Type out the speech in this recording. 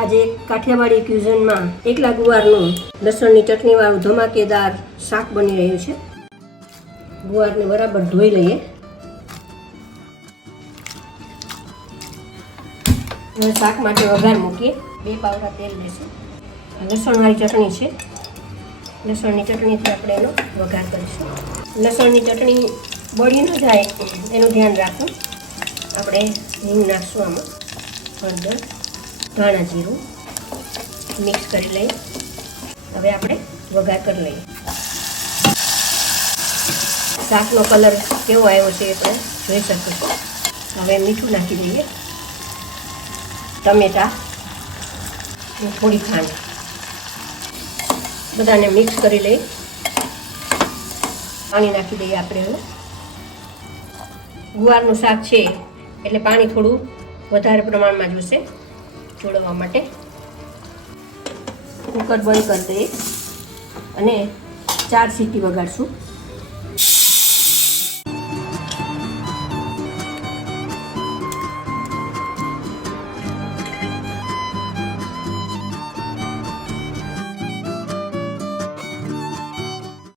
આજે કાઠિયાવાડી ક્યુઝનમાં એકલા ગુવારનું લસણની ચટણીવાળું ધમાકેદાર શાક બની રહ્યું છે. ગુવારને બરાબર ધોઈ લઈએ. હવે શાક માટે વઘાર મૂકીએ. 2 પાવડા તેલ લેશું. લસણવાળી ચટણી છે. લસણની ચટણીથી આપણે એનો વઘાર કરીશું. લસણની ચટણી બળી ન જાય એનું ધ્યાન રાખવું. આપણે હિંગ નાખશું આમાં, હળદર, ધાણા જીરું મિક્સ કરી લઈએ. હવે આપણે વઘાર કરી લઈએ. શાકનો કલર કેવો આવ્યો છે એ આપણે જોઈ શકીશું. હવે મીઠું નાખી દઈએ, ટમેટા, થોડી ખાંડ, બધાને મિક્સ કરી લઈએ. પાણી નાખી દઈએ આપણે. હવે ગુવારનું શાક છે એટલે પાણી થોડું વધારે પ્રમાણમાં જોઈશે ચોળવવા માટે. કુકર બંધ કરી દઈએ અને 4 સીટી વગાડશું.